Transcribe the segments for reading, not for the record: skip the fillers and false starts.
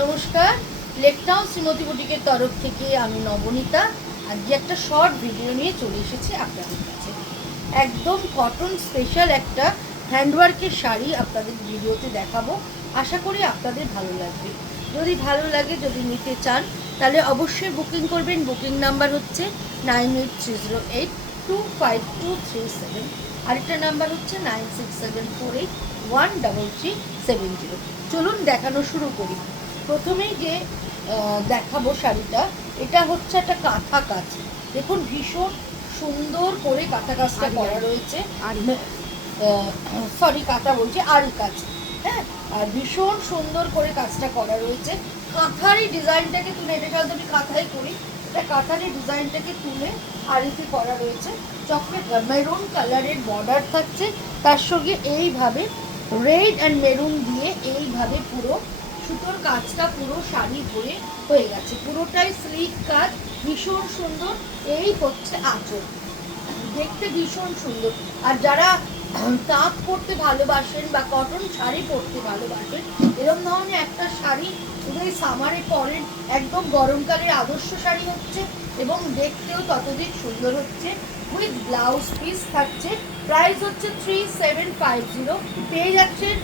নমস্কার, লেকটাউন শ্রীমতী বুটিকের তরফ থেকে আমি নবনীতা। আজকে একটা শর্ট ভিডিও নিয়ে চলে এসেছি আপনাদের কাছে। একদম কটন স্পেশাল একটা হ্যান্ডওয়ার্কের শাড়ি আপনাদের ভিডিওতে দেখাবো। আশা করি আপনাদের ভালো লাগবে। যদি ভালো লাগে, যদি নিতে চান, তাহলে অবশ্যই বুকিং করবেন। বুকিং নাম্বার হচ্ছে 9830825237। আরেকটা নাম্বার হচ্ছে 9674813370। চলুন দেখানো শুরু করি। প্রথমেই যে দেখাবো শাড়িটা, এটা হচ্ছে একটা কাঁথা কাজ। দেখুন ভীষণ সুন্দর করে কাঁথা কাজটা করা রয়েছে। সরি, কাঁথা বলছি, আরি কাজ। হ্যাঁ, আর ভীষণ সুন্দর করে কাজটা করা রয়েছে। কাঁথারই ডিজাইনটাকে তুলে, এটা সাধারণত আমি কাঁথাই করি, এটা কাঁথারই ডিজাইনটাকে তুলে আরিতে করা রয়েছে। চকলেট মেরুন কালারের বর্ডার থাকছে, তার সঙ্গে এইভাবে রেড অ্যান্ড মেরুন দিয়ে এইভাবে পুরো সুতোর কাজটা পুরো শাড়ি ধরে হয়ে গেছে। পুরোটাই স্লিক কাজ, ভীষণ সুন্দর। এই হচ্ছে আঁচল, দেখতে ভীষণ সুন্দর। আর যারা তাঁত পরতে ভালোবাসেন বা কটন শাড়ি পরতে ভালোবাসেন, এরকম ধরনের একটা শাড়ি এই সামারে পরেন, একদম গরমকালের আদর্শ শাড়ি হচ্ছে এবং দেখতেও ততদিন সুন্দর হচ্ছে। উইথ ব্লাউজ পিস থাকছে। প্রাইস হচ্ছে 3750। পেয়ে যাচ্ছেন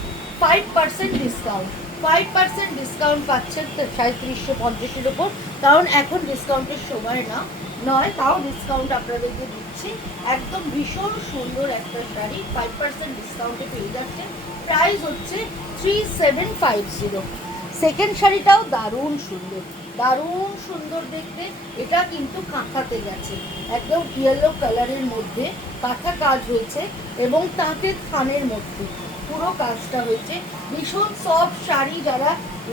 5% ডিসকাউন্ট। 5% ডিসকাউন্ট পাচ্ছেন 3750-এর ওপর, কারণ এখন ডিসকাউন্টের সময় নয়, তাও ডিসকাউন্ট আপনাদেরকে দিচ্ছি। একদম ভীষণ সুন্দর একটা শাড়ি 5% ডিসকাউন্টে পেয়ে যাচ্ছেন। প্রাইস হচ্ছে 3750। সেকেন্ড শাড়িটাও দারুণ সুন্দর, দারুণ সুন্দর দেখতে। এটা কিন্তু কাঁথাতে গেছে, একদম ইয়েলো কালারের মধ্যে কাঁথা কাজ হয়েছে এবং তাঁতের থানের মধ্যে পুরো কাজটা হয়েছে। ভীষণ সফট শাড়ি, যারা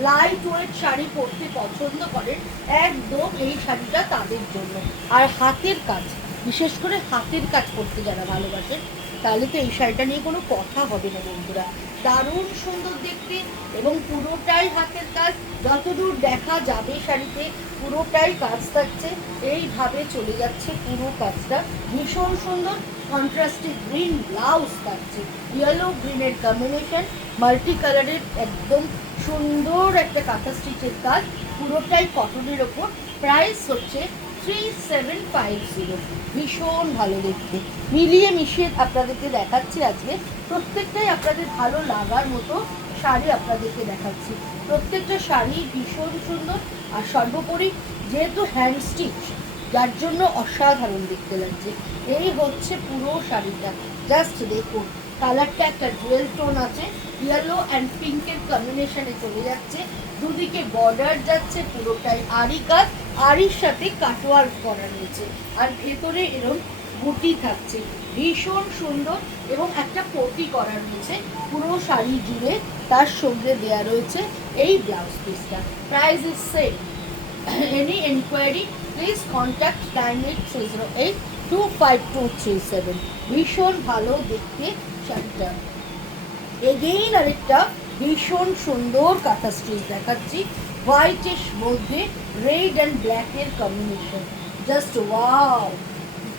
লাইট ওয়েট শাড়ি পরতে পছন্দ করেন, একদম এই শাড়িটা তাদের জন্য। আর হাতের কাজ, বিশেষ করে হাতের কাজ করতে যারা ভালোবাসেন, তাহলে তো এই শাড়িটা নিয়ে কোনো কথা হবে না বন্ধুরা। দারুণ সুন্দর দেখতে এবং পুরোটাই হাতের কাজ। যতদূর দেখা যাবে শাড়িতে পুরোটাই কাজ থাকছে। এইভাবে চলে যাচ্ছে পুরো কাজটা, ভীষণ সুন্দর। কন্ট্রাস্টে গ্রিন ব্লাউজ থাকছে, ইয়েলো গ্রিনের কম্বিনেশন, মাল্টি কালারের একদম সুন্দর একটা কাঁথা স্টিচের কাজ, পুরোটাই কটনের ওপর। প্রাইস হচ্ছে 3750। ভীষণ ভালো দেখতে। মিলিয়ে মিশিয়ে আপনাদেরকে দেখাচ্ছি আজকে। প্রত্যেকটাই আপনাদের ভালো লাগার মতো শাড়ি আপনাদেরকে দেখাচ্ছি। প্রত্যেকটা শাড়ি ভীষণ সুন্দর। আর সর্বোপরি যেহেতু হ্যান্ড স্টিচ, যার জন্য অসাধারণ দেখতে লাগছে। এই হচ্ছে পুরো শাড়িটা, জাস্ট দেখুন। কালারটা একটা জুয়েল টোন আছে, ইয়েলো অ্যান্ড পিঙ্কের কম্বিনেশনে চলে যাচ্ছে। দুদিকে বর্ডার যাচ্ছে, পুরোটাই আরি কাজ, আরির সাথে কাটওয়ার্ক করা রয়েছে। আর ভেতরে এরকম বুটি থাকছে, ভীষণ সুন্দর। এবং একটা পটি করা রয়েছে পুরো শাড়ি জুড়ে, তার সঙ্গে দেয়া রয়েছে এই ব্লাউজ পিসটা। Price is same. Any enquiry please contact 9830825237। ভীষণ ভালো দেখতে শাড়িটা। এগেইন আরেকটা ভীষণ সুন্দর কাঁথা স্টিচ দেখাচ্ছি, হোয়াইটের মধ্যে রেড অ্যান্ড ব্ল্যাকের কম্বিনেশন। জাস্ট ওয়াও,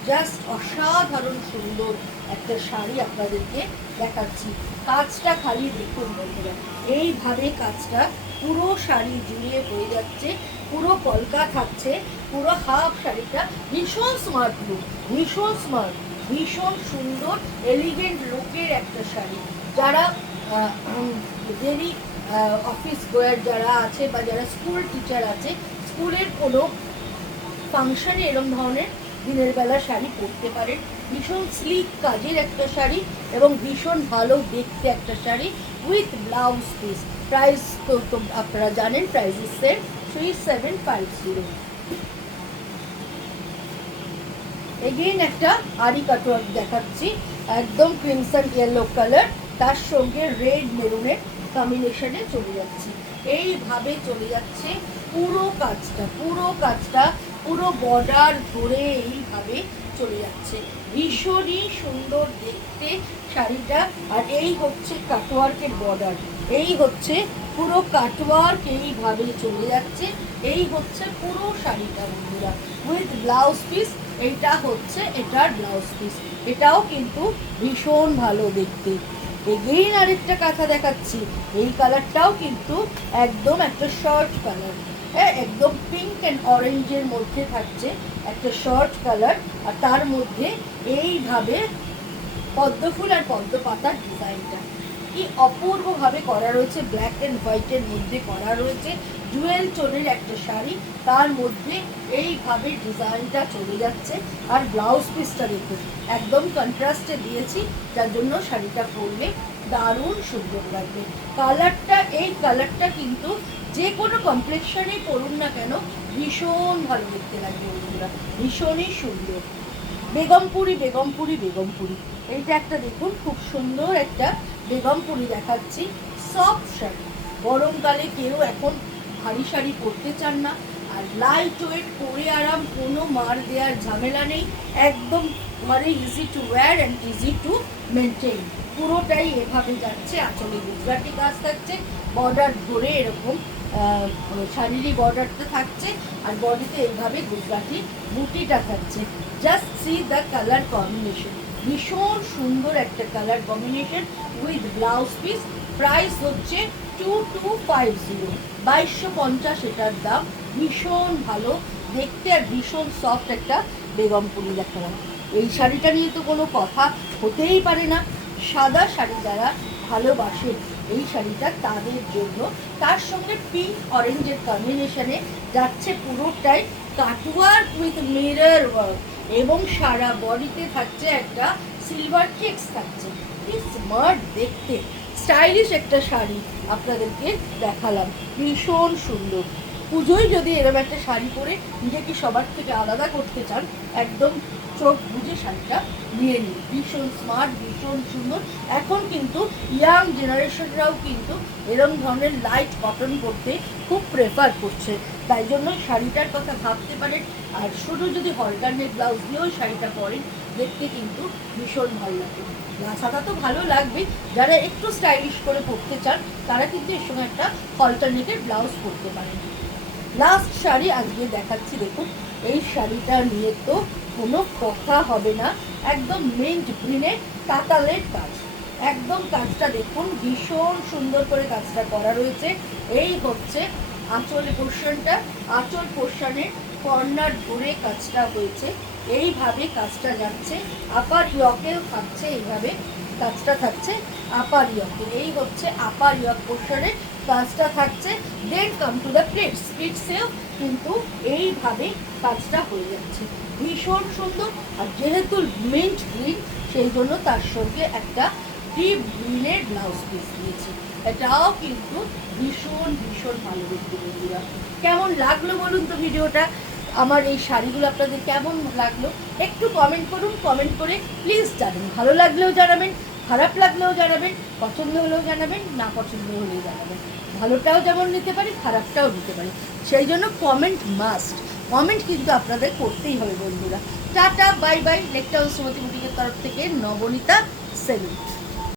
জাস্ট অসাধারণ সুন্দর একটা শাড়ি আপনাদেরকে দেখাচ্ছি। কাজটা খালি দেখুন বন্ধুরা, এইভাবে কাজটা পুরো শাড়ি জুড়ে হয়ে যাচ্ছে, পুরো কলকা থাকছে, পুরো হাফ শাড়িটা। ভীষণ স্মার্ট লুক, ভীষণ স্মার্ট, ভীষণ সুন্দর এলিগেন্ট লুকের একটা শাড়ি। যারা ডেলি অফিস গোয়ার যারা আছে বা যারা স্কুল টিচার আছে, স্কুলের কোনো ফাংশনে এরকম ধরনের দিনের বেলা শাড়ি পরতে পারেন। ভীষণ স্লিক কাজের একটা শাড়ি এবং ভীষণ ভালো দেখতে একটা sari with blouse piece. Price তো আপনারা জানেন, প্রাইস ইজ সেম 3750। এগেইন একটা আরি কাটওয়ার্ক দেখাচ্ছি, একদম ক্রিমসন ইয়েলো কালার, তার সঙ্গে রেড মেরুনের কম্বিনেশনে চলে যাচ্ছে। এইভাবে চলে যাচ্ছে পুরো কাজটা, পুরো কাজটা পুরো বর্ডার ধরে এইভাবে চলে যাচ্ছে। ভীষণই সুন্দর দেখতে শাড়িটা। আর এই হচ্ছে কাটওয়ার্কের বর্ডার, এই হচ্ছে পুরো কাটওয়ার্ক, এইভাবে চলে যাচ্ছে। এই হচ্ছে পুরো শাড়িটা বন্ধুরা, উইথ ব্লাউজ পিস। এইটা হচ্ছে এটার ব্লাউজ পিস, এটাও কিন্তু ভীষণ ভালো দেখতে। এগেইন আরেকটা কাঁথা দেখাচ্ছি। এই কালারটাও কিন্তু একদম একটা শর্ট কালার, হ্যাঁ, একদম পিঙ্ক অ্যান্ড অরেঞ্জের মধ্যে থাকছে একটা শর্ট কালার। আর তার মধ্যে এইভাবে পদ্মফুল আর পদ্ম পাতার ডিজাইনটা কি অপূর্বভাবে করা রয়েছে, ব্ল্যাক অ্যান্ড হোয়াইটের মধ্যে করা রয়েছে। জুয়েল টোনের একটা শাড়ি, তার মধ্যে এইভাবে ডিজাইনটা চলে যাচ্ছে। আর ব্লাউজ পিসটা দেখুন একদম কন্ট্রাস্টে দিয়েছি, যার জন্য শাড়িটা পরলে দারুণ সুন্দর লাগবে। কালারটা, এই কালারটা কিন্তু যে কোনো কমপ্লেকশনে পরুন না কেন ভীষণ ভালো দেখতে লাগবে বন্ধুরা, ভীষণই সুন্দর। বেগমপুরি বেগমপুরি বেগমপুরি, এইটা একটা দেখুন খুব সুন্দর একটা বেগমপুরি দেখাচ্ছি। সফট শাড়ি, গরমকালে কেউ এখন ভারী শাড়ি পরতে চান না, আর লাইট ওয়েট পরে আরাম, কোনো মার দেওয়ার ঝামেলা নেই, একদম মানে easy to wire and easy to maintain. পুরোটাই এভাবে যাচ্ছে, আঁচলে গুজরাটি কাজ থাকছে, বর্ডার ধরে এরকম শাড়িরই বর্ডারটা থাকছে, আর বডিতে এইভাবে গুজরাটি বুটিটা থাকছে। Just see the colour combination, ভীষণ সুন্দর একটা colour combination with blouse piece. Price হচ্ছে 2250, 2250 এটার দাম। ভীষণ ভালো দেখতে আর ভীষণ সফট একটা বেগমপুরি দেখালাম। এই শাড়িটা নিয়ে তো কোনো কথা হতেই পারে না। সাদা শাড়ি যারা ভালোবাসে এই শাড়িটা তাদের জন্য, তার সঙ্গে পিঙ্ক অরেঞ্জের কম্বিনেশনে যাচ্ছে পুরোটাই কাটওয়ার্ক উইথ মিরর ওয়ার্ক, এবং সারা বডিতে থাকছে একটা সিলভার চেকস থাকছে। কি স্মার্ট দেখতে, স্টাইলিশ একটা শাড়ি আপনাদেরকে দেখালাম, ভীষণ সুন্দর। পুজোয় যদি এরকম একটা শাড়ি পরে নিজেকে সবার থেকে আলাদা করতে চান, একদম চোখ বুঝে শাড়িটা নিয়ে নিন, ভীষণ স্মার্ট, ভীষণ সুন্দর। এখন কিন্তু ইয়াং জেনারেশনরাও কিন্তু এরকম ধরনের লাইট কটন পরতে খুব প্রেফার করছে, তাই জন্য শাড়িটার কথা ভাবতে পারেন। আর শুধু যদি হলটারনেট ব্লাউজ দিয়েও শাড়িটা পরেন, দেখতে কিন্তু ভীষণ ভালো লাগবে। সাদা তো ভালো লাগবে, যারা একটু স্টাইলিশ করে পরতে চান তারা কিন্তু এর সঙ্গে একটা অল্টারনেটের ব্লাউজ পরতে পারেন। লাস্ট শাড়ি আজকে দেখাচ্ছি, দেখুন এই শাড়িটা নিয়ে তো কোনো কথা হবে না, একদম মিন্ট গ্রিনে তাতালের কাজ, একদম কাজটা দেখুন ভীষণ সুন্দর করে কাজটা করা রয়েছে। এই হচ্ছে আঁচল পোর্শনটা, আঁচল পোর্শনে কর্নার ধরে কাজটা হয়েছে, এইভাবে কাজটা যাচ্ছে। আপার ইয়কেও থাকছে এইভাবে কাজটা থাকছে আপার ইয়কে, এই হচ্ছে আপার ইয়ক পোর্শনে কাজটা থাকছে। দেন কাম টু দ্য প্লিটস, প্লিটসেও কিন্তু এইভাবে কাজটা হয়ে যাচ্ছে, ভীষণ সুন্দর। আর যেহেতু মিন্ট গ্রিন, সেই জন্য তার সঙ্গে একটা ডিপ গ্রিনের ব্লাউজ পিস দিয়েছি, এটাও কিন্তু ভীষণ ভীষণ ভালো দেখতে। বন্ধুরা কেমন লাগলো বলুন তো ভিডিওটা, আমার এই শাড়িগুলো আপনাদের কেমন লাগলো একটু কমেন্ট করুন, কমেন্ট করে প্লিজ জানাবেন। ভালো লাগলেও জানাবেন, খারাপ লাগলেও জানাবেন, পছন্দ হলেও জানাবেন, না পছন্দ হলেও জানাবেন। ভালোটাও যেমন নিতে পারি, খারাপটাও নিতে পারি, সেই জন্য কমেন্ট মাস্ট, কমেন্ট কিন্তু আপনাদের করতেই হবে বন্ধুরা। টাটা বাই বাই, লেকটা সুমতি বুটিকের তরফ থেকে নবনীতা সেলুন।